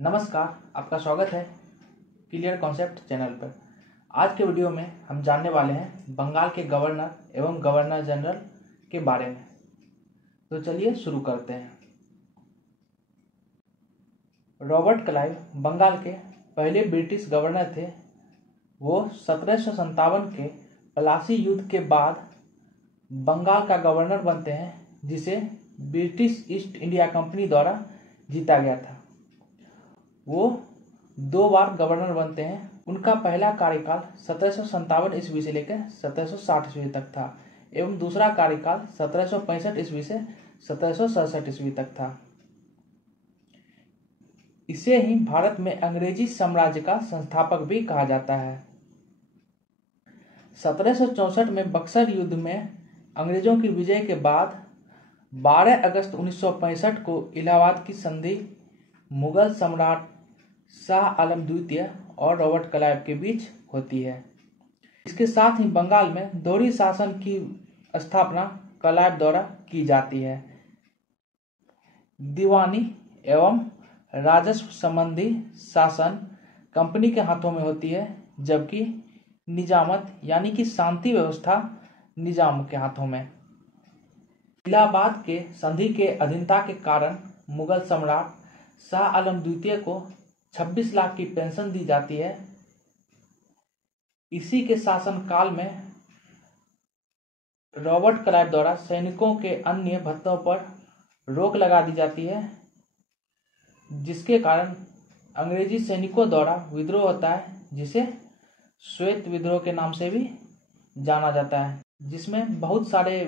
नमस्कार, आपका स्वागत है क्लियर कॉन्सेप्ट चैनल पर। आज के वीडियो में हम जानने वाले हैं बंगाल के गवर्नर एवं गवर्नर जनरल के बारे में। तो चलिए शुरू करते हैं। रॉबर्ट क्लाइव बंगाल के पहले ब्रिटिश गवर्नर थे। वो 1757 के प्लासी युद्ध के बाद बंगाल का गवर्नर बनते हैं, जिसे ब्रिटिश ईस्ट इंडिया कंपनी द्वारा जीता गया था। वो 2 बार गवर्नर बनते हैं। उनका पहला कार्यकाल 1757 ईस्वी से लेकर 1760 ईस्वी तक था एवं दूसरा कार्यकाल 1765 ईस्वी से 1767 ईस्वी तक था। इसे ही भारत में अंग्रेजी साम्राज्य का संस्थापक भी कहा जाता है। 1764 में बक्सर युद्ध में अंग्रेजों की विजय के बाद 12 अगस्त 1965 को इलाहाबाद की संधि मुगल सम्राट शाह आलम द्वितीय और रॉबर्ट क्लाइव के बीच होती है। इसके साथ ही बंगाल में दोहरी शासन की स्थापना क्लाइव द्वारा की जाती है। दीवानी एवं राजस्व संबंधी शासन कंपनी के हाथों में होती है, जबकि निजामत यानी कि शांति व्यवस्था निजाम के हाथों में। इलाहाबाद के संधि के अधीनता के कारण मुगल सम्राट शाह आलम द्वितीय को 26 लाख की पेंशन दी जाती है। इसी के शासन काल में रॉबर्ट क्लाइव द्वारा सैनिकों के अन्य भत्तों पर रोक लगा दी जाती है, जिसके कारण अंग्रेजी सैनिकों द्वारा विद्रोह होता है, जिसे श्वेत विद्रोह के नाम से भी जाना जाता है, जिसमें बहुत सारे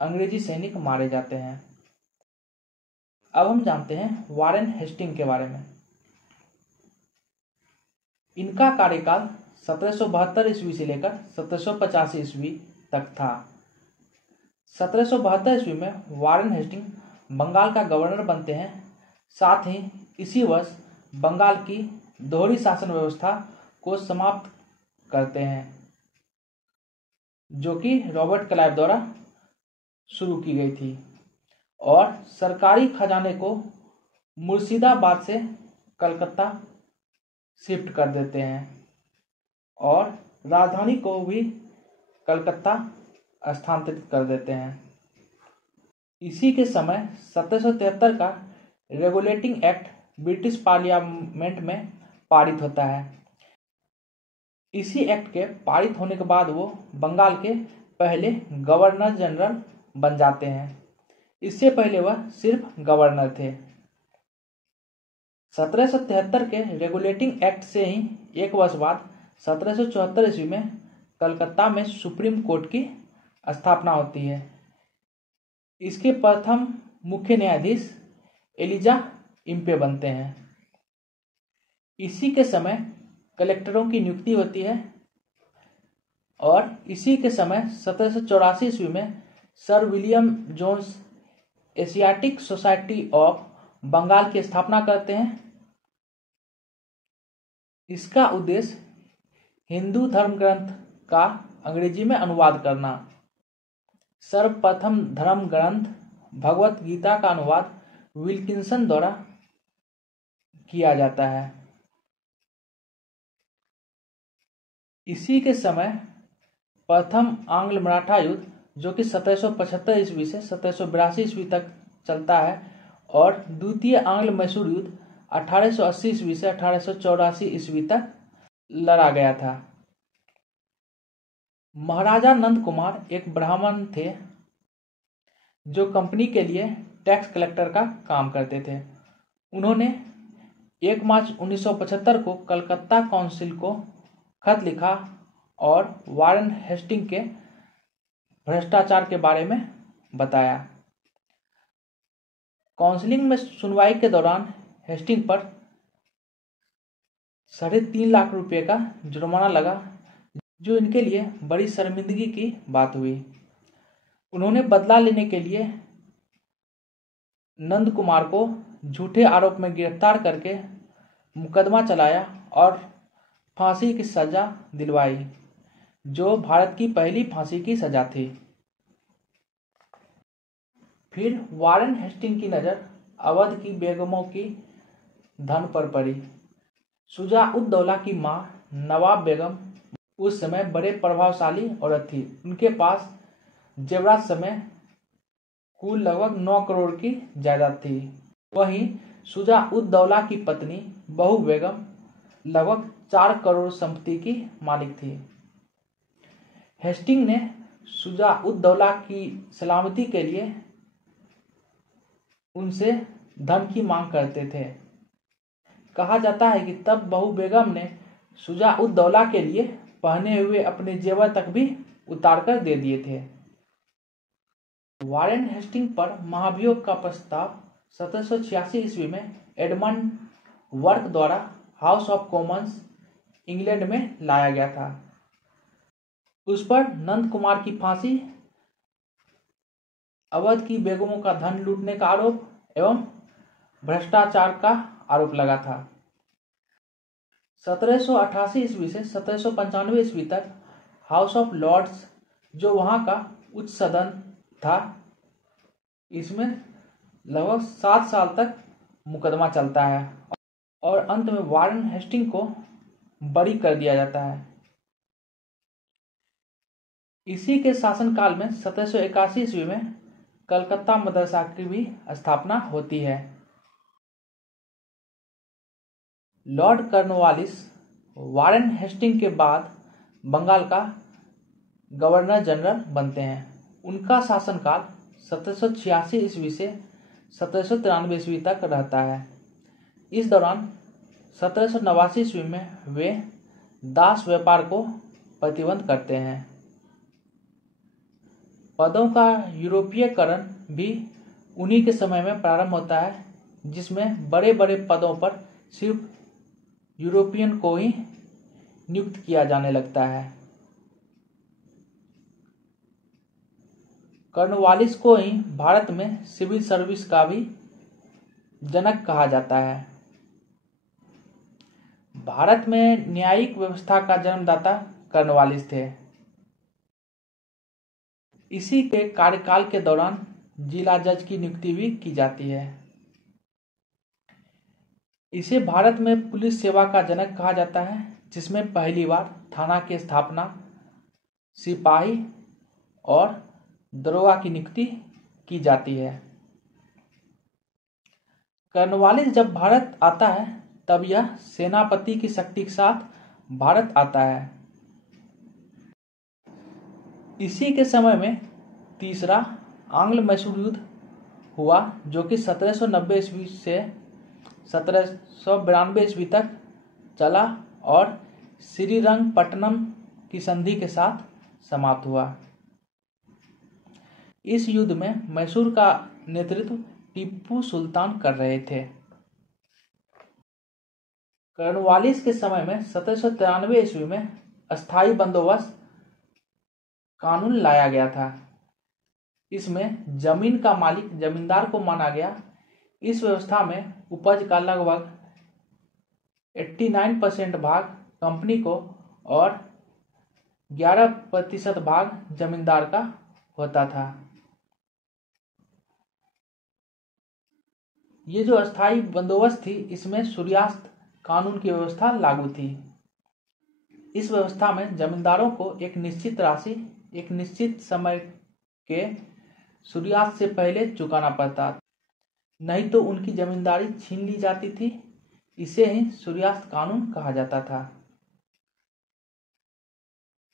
अंग्रेजी सैनिक मारे जाते हैं। अब हम जानते हैं वारेन हेस्टिंग के बारे में। इनका कार्यकाल 1772 ईस्वी से लेकर 1785 ईस्वी तक था। 1772 ईस्वी में वारेन हेस्टिंग बंगाल का गवर्नर बनते हैं। साथ ही इसी वर्ष बंगाल की दोहरी शासन व्यवस्था को समाप्त करते हैं, जो कि रॉबर्ट क्लाइव द्वारा शुरू की गई थी, और सरकारी खजाने को मुर्शिदाबाद से कलकत्ता शिफ्ट कर देते हैं और राजधानी को भी कलकत्ता स्थानांतरित कर देते हैं। इसी के समय 1773 का रेगुलेटिंग एक्ट ब्रिटिश पार्लियामेंट में पारित होता है। इसी एक्ट के पारित होने के बाद वो बंगाल के पहले गवर्नर जनरल बन जाते हैं। इससे पहले वह सिर्फ गवर्नर थे। 1773 के रेगुलेटिंग एक्ट से ही एक वर्ष बाद 1774 ईस्वी में कलकत्ता में सुप्रीम कोर्ट की स्थापना होती है। इसके प्रथम मुख्य न्यायाधीश एलिजा इम्पे बनते हैं। इसी के समय कलेक्टरों की नियुक्ति होती है और इसी के समय 1784 ईस्वी में Sir William Jones Asiatic Society of Bengal की स्थापना करते हैं। इसका उद्देश्य हिंदू धर्म ग्रंथ का अंग्रेजी में अनुवाद करना। सर्वप्रथम धर्म ग्रंथ भगवत गीता का अनुवाद विल्किंसन द्वारा किया जाता है। इसी के समय प्रथम आंग्ल मराठा युद्ध, जो कि 1775 ईस्वी से 1782 ईस्वी तक चलता है, और द्वितीय आंग्ल मैसूर युद्ध 1880 ईस्वी से 1884 ईस्वी तक लड़ा गया था। महाराजा नंद कुमार एक ब्राह्मण थे जो कंपनी के लिए टैक्स कलेक्टर का काम करते थे। उन्होंने 1 मार्च 1975 को कलकत्ता काउंसिल को खत लिखा और वारेन हेस्टिंग के भ्रष्टाचार के बारे में बताया। काउंसिलिंग में सुनवाई के दौरान हेस्टिंग पर 3.5 लाख रुपए का जुर्माना लगा, जो इनके लिए बड़ी शर्मिंदगी की बात हुई। उन्होंने बदला लेने के लिए नंद कुमार को झूठे आरोप में गिरफ्तार करके मुकदमा चलाया और फांसी की सजा दिलवाई, जो भारत की पहली फांसी की सजा थी। फिर वारेन हेस्टिंग की नज़र अवध की बेगमों की धन पर पड़ी। शुजा-उद-दौला की मां नवाब बेगम उस समय बड़े प्रभावशाली औरत थी। उनके पास जेवरात समेत कुल लगभग 9 करोड़ की जायदाद थी। वहीं शुजा-उद-दौला की पत्नी बहू बेगम लगभग 4 करोड़ संपत्ति की मालिक थी। हेस्टिंग ने शुजा-उद-दौला की सलामती के लिए उनसे धन की मांग करते थे। कहा जाता है कि तब बहू बेगम ने शुजा-उद-दौला के लिए पहने हुए अपने जेवर तक भी उतारकर दे दिए थे। वारेन हेस्टिंग पर महाभियोग का प्रस्ताव 1786 ईस्वी में एडमंड बर्क द्वारा हाउस ऑफ कॉमन्स इंग्लैंड में लाया गया था। उस पर नंद कुमार की फांसी, अवध की बेगमों का धन लूटने का आरोप एवं भ्रष्टाचार का आरोप लगा था। 1788 ईस्वी से 1795 ईस्वी तक हाउस ऑफ लॉर्ड्स, जो वहां का उच्च सदन था, इसमें लगभग 7 साल तक मुकदमा चलता है और अंत में वारेन हेस्टिंग को बरी कर दिया जाता है। इसी के शासनकाल में 1781 ईस्वी में कलकत्ता मदरसा की भी स्थापना होती है। लॉर्ड कॉर्नवालिस वारेन हेस्टिंग के बाद बंगाल का गवर्नर जनरल बनते हैं। उनका शासनकाल 1786 ईस्वी से 1793 ईस्वी तक रहता है। इस दौरान 1789 ईस्वी में वे दास व्यापार को प्रतिबंध करते हैं। पदों का यूरोपीयकरण भी उन्हीं के समय में प्रारंभ होता है, जिसमें बड़े बड़े पदों पर सिर्फ यूरोपियन को ही नियुक्त किया जाने लगता है। कॉर्नवालिस को ही भारत में सिविल सर्विस का भी जनक कहा जाता है। भारत में न्यायिक व्यवस्था का जन्मदाता कॉर्नवालिस थे। इसी के कार्यकाल के दौरान जिला जज की नियुक्ति भी की जाती है। इसे भारत में पुलिस सेवा का जनक कहा जाता है, जिसमें पहली बार थाना की स्थापना, सिपाही और दरोगा की नियुक्ति की जाती है। कॉर्नवालिस जब भारत आता है तब यह सेनापति की शक्ति के साथ भारत आता है। इसी के समय में तीसरा आंग्ल मैसूर युद्ध हुआ, जो कि 1790 ईस्वी से 1792 ईस्वी तक चला और श्रीरंगपट्टनम की संधि के साथ समाप्त हुआ। इस युद्ध में मैसूर का नेतृत्व टीपू सुल्तान कर रहे थे। कॉर्नवालिस के समय में 1793 ईस्वी में अस्थायी बंदोबस्त कानून लाया गया था। इसमें जमीन का मालिक जमींदार को माना गया। इस व्यवस्था में उपज का लगभग 89% भाग कंपनी को और 11% भाग जमींदार का होता था। ये जो अस्थायी बंदोबस्त थी, इसमें सूर्यास्त कानून की व्यवस्था लागू थी। इस व्यवस्था में जमींदारों को एक निश्चित राशि एक निश्चित समय के सूर्यास्त से पहले चुकाना पड़ता, नहीं तो उनकी जमींदारी छीन ली जाती थी। इसे ही सूर्यास्त कानून कहा जाता था।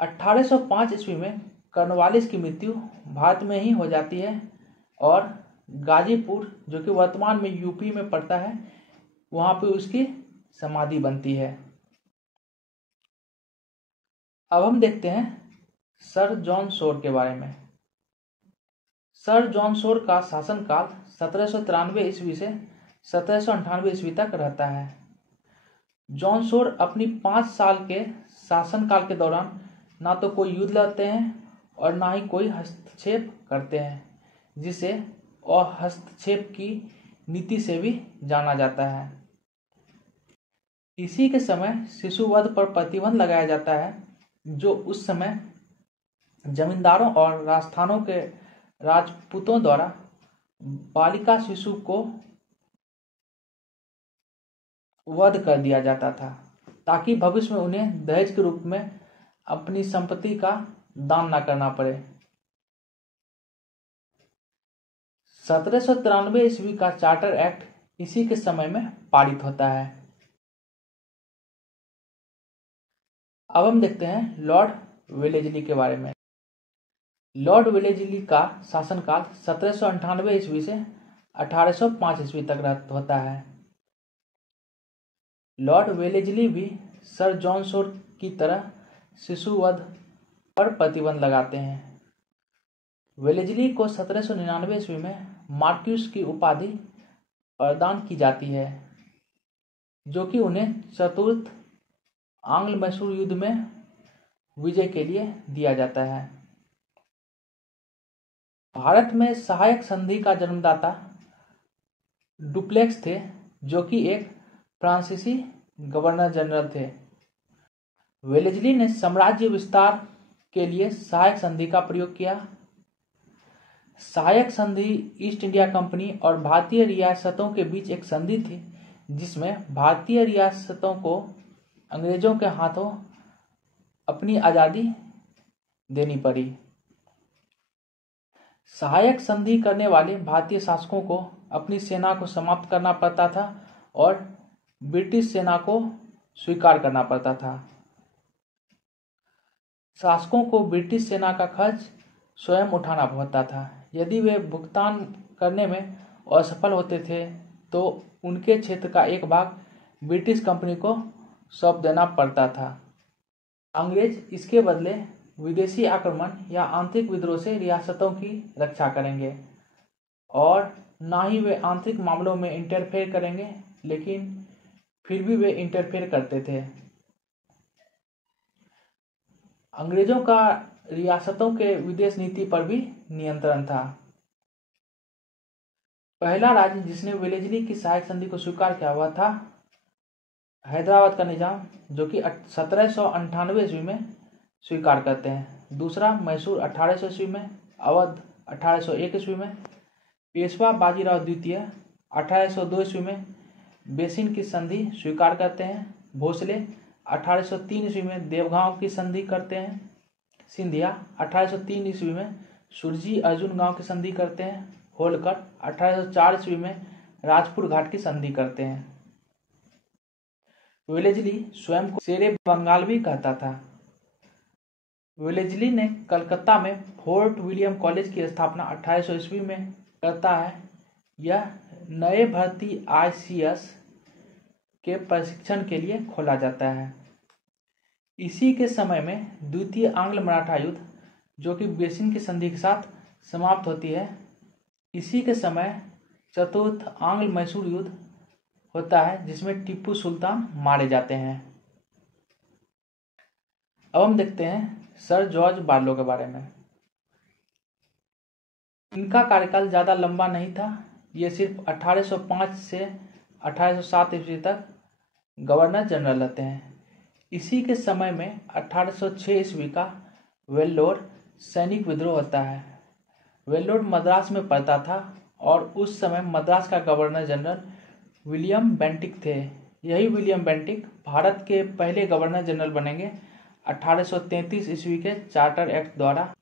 1805 ईस्वी में कॉर्नवालिस की मृत्यु भारत में ही हो जाती है और गाजीपुर, जो कि वर्तमान में यूपी में पड़ता है, वहां पे उसकी समाधि बनती है। अब हम देखते हैं सर जॉन शोर के बारे में। सर जॉन शोर का शासनकाल 1793 ईस्वी से 1798 ईस्वी तक रहता है। जॉन शोर अपनी 5 साल के शासनकाल के दौरान ना तो कोई युद्ध लड़ते हैं और ना ही कोई हस्तक्षेप करते हैं, जिसे हस्तक्षेप की नीति से भी जाना जाता है। इसी के समय शिशुवध पर प्रतिबंध लगाया जाता है, जो उस समय जमींदारों और राजस्थानों के राजपूतों द्वारा बालिका शिशु को वध कर दिया जाता था, ताकि भविष्य में उन्हें दहेज के रूप में अपनी संपत्ति का दान न करना पड़े। 1793 ईस्वी का चार्टर एक्ट इसी के समय में पारित होता है। अब हम देखते हैं लॉर्ड वेलेस्ली के बारे में। लॉर्ड वेलेस्ली का शासनकाल 1798 ईस्वी से 1805 ईस्वी तक होता है। लॉर्ड वेलेस्ली भी सर जॉन शोर की तरह शिशुवध पर प्रतिबंध लगाते हैं। वेलेस्ली को 1799 ईस्वी में मार्क्यूस की उपाधि प्रदान की जाती है, जो कि उन्हें चतुर्थ आंग्ल मैसूर युद्ध में विजय के लिए दिया जाता है। भारत में सहायक संधि का जन्मदाता डुप्लेक्स थे, जो कि एक फ्रांसीसी गवर्नर जनरल थे। वेलेस्ली ने साम्राज्य विस्तार के लिए सहायक संधि का प्रयोग किया। सहायक संधि ईस्ट इंडिया कंपनी और भारतीय रियासतों के बीच एक संधि थी, जिसमें भारतीय रियासतों को अंग्रेजों के हाथों अपनी आज़ादी देनी पड़ी। सहायक संधि करने वाले भारतीय शासकों को अपनी सेना को समाप्त करना पड़ता था और ब्रिटिश सेना को स्वीकार करना पड़ता था। शासकों को ब्रिटिश सेना का खर्च स्वयं उठाना होता था। यदि वे भुगतान करने में असफल होते थे तो उनके क्षेत्र का एक भाग ब्रिटिश कंपनी को सौंप देना पड़ता था। अंग्रेज इसके बदले विदेशी आक्रमण या आंतरिक विद्रोह से रियासतों की रक्षा करेंगे और ना ही वे आंतरिक मामलों में इंटरफेयर करेंगे, लेकिन फिर भी वे इंटरफेयर करते थे। अंग्रेजों का रियासतों के विदेश नीति पर भी नियंत्रण था। पहला राज्य जिसने वेलेस्ली की सहायक संधि को स्वीकार किया हुआ था हैदराबाद का निजाम, जो कि 1798 ईस्वी में स्वीकार करते हैं। दूसरा मैसूर 1800 ईस्वी में, अवध 1801 ईस्वी में, पेशवा बाजीराव द्वितीय 1802 ईस्वी में बेसिन की संधि स्वीकार करते हैं। भोसले 1803 ईस्वी में देवगांव की संधि करते हैं। सिंधिया 1803 ईस्वी में सुरजी अर्जुन गांव की संधि करते हैं। होलकर 1804 ईस्वी में राजपुर घाट की संधि करते हैं। वेलेस्ली स्वयं को शेरे बंगाल भी कहता था। वेलेस्ली ने कलकत्ता में फोर्ट विलियम कॉलेज की स्थापना 1800 ईस्वी में करता है। यह नए भर्ती आईसीएस के प्रशिक्षण के लिए खोला जाता है। इसी के समय में द्वितीय आंग्ल मराठा युद्ध, जो कि बेसिन की संधि के साथ समाप्त होती है, इसी के समय चतुर्थ आंग्ल मैसूर युद्ध होता है, जिसमें टीपू सुल्तान मारे जाते हैं। अब हम देखते हैं सर जॉर्ज बार्लो के बारे में। इनका कार्यकाल ज़्यादा लंबा नहीं था। ये सिर्फ 1805 से 1807 ईस्वी तक गवर्नर जनरल रहते हैं। इसी के समय में 1806 ईस्वी का वेल्लोर सैनिक विद्रोह होता है। वेल्लोर मद्रास में पड़ता था और उस समय मद्रास का गवर्नर जनरल विलियम बेंटिक थे। यही विलियम बेंटिक भारत के पहले गवर्नर जनरल बनेंगे 1833 ईस्वी के चार्टर एक्ट द्वारा।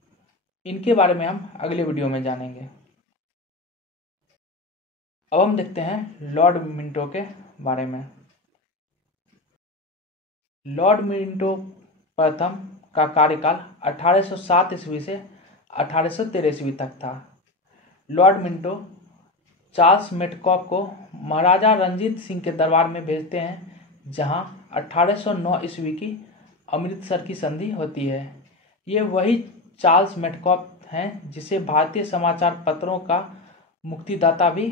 इनके बारे में हम अगले वीडियो में जानेंगे। अब हम देखते हैं लॉर्ड मिंटो के बारे में। लॉर्ड मिंटो प्रथम का कार्यकाल 1807 ईस्वी से 1813 ईस्वी तक था। लॉर्ड मिंटो चार्ल्स मेटकॉफ को महाराजा रंजीत सिंह के दरबार में भेजते हैं, जहां 1809 ईस्वी की अमृतसर की संधि होती है। ये वही चार्ल्स मेटकॉफ हैं जिसे भारतीय समाचार पत्रों का मुक्तिदाता भी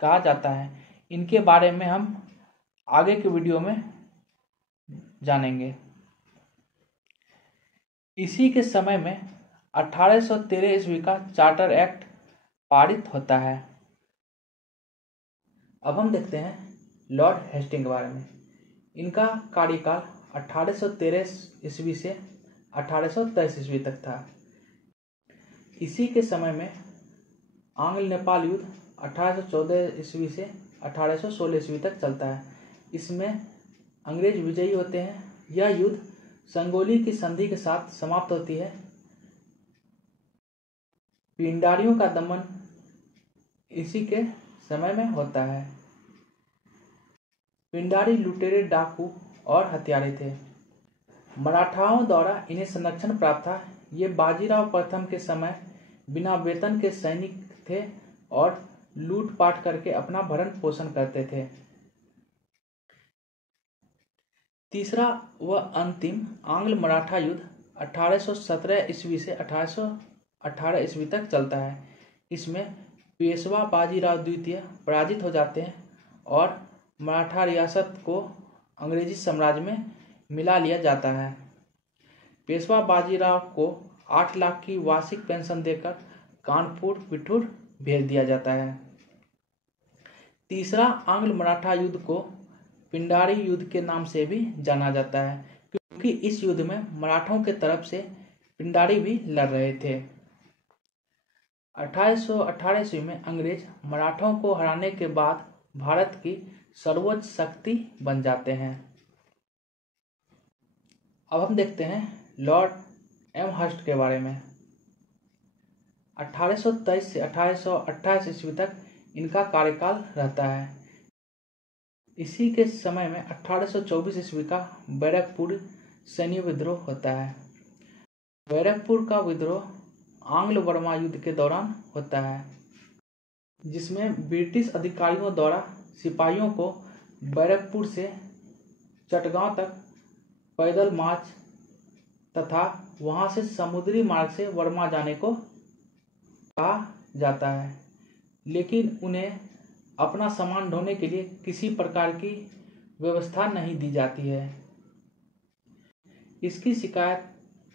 कहा जाता है। इनके बारे में हम आगे के वीडियो में जानेंगे। इसी के समय में 1813 ईस्वी का चार्टर एक्ट पारित होता है। अब हम देखते हैं लॉर्ड हेस्टिंग के बारे में। इनका कार्यकाल 1813 ईस्वी से 1823 ईस्वी तक था। इसी के समय में आंग्ल नेपाल युद्ध 1814 ईस्वी से 1816 ईस्वी तक चलता है। इसमें अंग्रेज विजयी होते हैं। यह युद्ध संगोली की संधि के साथ समाप्त होती है। पिंडारियों का दमन इसी के समय में होता है। पिंडारी लुटेरे, डाकू और हत्यारे थे। मराठाओं द्वारा इन्हें संरक्षण प्राप्त था। ये बाजीराव प्रथम के समय बिना वेतन के सैनिक थे और लूटपाट करके अपना भरण पोषण करते थे। तीसरा व अंतिम आंग्ल मराठा युद्ध 1817 ईस्वी से 1818 ईस्वी तक चलता है। इसमें पेशवा बाजीराव द्वितीय पराजित हो जाते हैं और मराठा रियासत को अंग्रेजी साम्राज्य में मिला लिया जाता है। पेशवा बाजीराव को 8 लाख की वार्षिक पेंशन देकर कानपुर पिठूर भेज दिया जाता है। तीसरा आंग्ल मराठा युद्ध को पिंडारी युद्ध के नाम से भी जाना जाता है, क्योंकि इस युद्ध में मराठों के तरफ से पिंडारी भी लड़ रहे थे। 1818 ईस्वी में अंग्रेज मराठों को हराने के बाद भारत की सर्वोच्च शक्ति बन जाते हैं। अब हम देखते हैं लॉर्ड एमहर्स्ट के बारे में। 1823 से 1828 ईस्वी तक इनका कार्यकाल रहता है। इसी के समय में 1824 ईस्वी का बैरकपुर सैन्य विद्रोह होता है। बैरकपुर का विद्रोह आंग्ल बर्मा युद्ध के दौरान होता है, जिसमें ब्रिटिश अधिकारियों द्वारा सिपाहियों को बैरकपुर से चटगांव तक पैदल मार्च तथा वहां से समुद्री मार्ग से वर्मा जाने को कहा जाता है, लेकिन उन्हें अपना सामान ढोने के लिए किसी प्रकार की व्यवस्था नहीं दी जाती है। इसकी शिकायत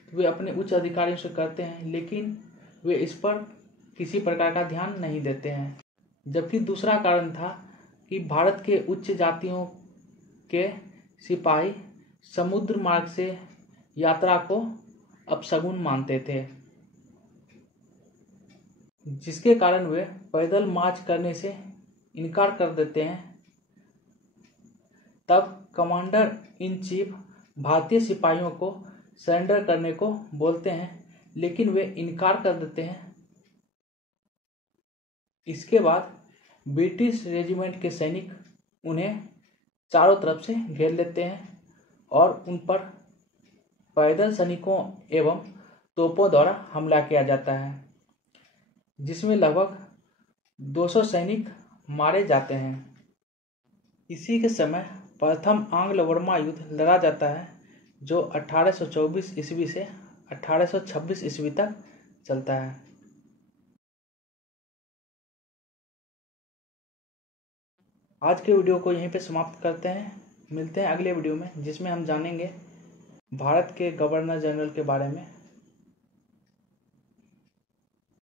वे अपने उच्च अधिकारियों से करते हैं, लेकिन वे इस पर किसी प्रकार का ध्यान नहीं देते हैं। जबकि दूसरा कारण था कि भारत के उच्च जातियों के सिपाही समुद्र मार्ग से यात्रा को अपशगुन मानते थे, जिसके कारण वे पैदल मार्च करने से इनकार कर देते हैं। तब कमांडर इन चीफ भारतीय सिपाहियों को सरेंडर करने को बोलते हैं, लेकिन वे इनकार कर देते हैं। इसके बाद ब्रिटिश रेजिमेंट के सैनिक उन्हें चारों तरफ से घेर लेते हैं और उन पर पैदल सैनिकों एवं तोपों द्वारा हमला किया जाता है, जिसमें लगभग 200 सैनिक मारे जाते हैं। इसी के समय प्रथम आंग्ल बर्मा युद्ध लड़ा जाता है, जो 1824 ईस्वी से 1826 ईस्वी तक चलता है। आज के वीडियो को यहीं पे समाप्त करते हैं। मिलते हैं अगले वीडियो में, जिसमें हम जानेंगे भारत के गवर्नर जनरल के बारे में।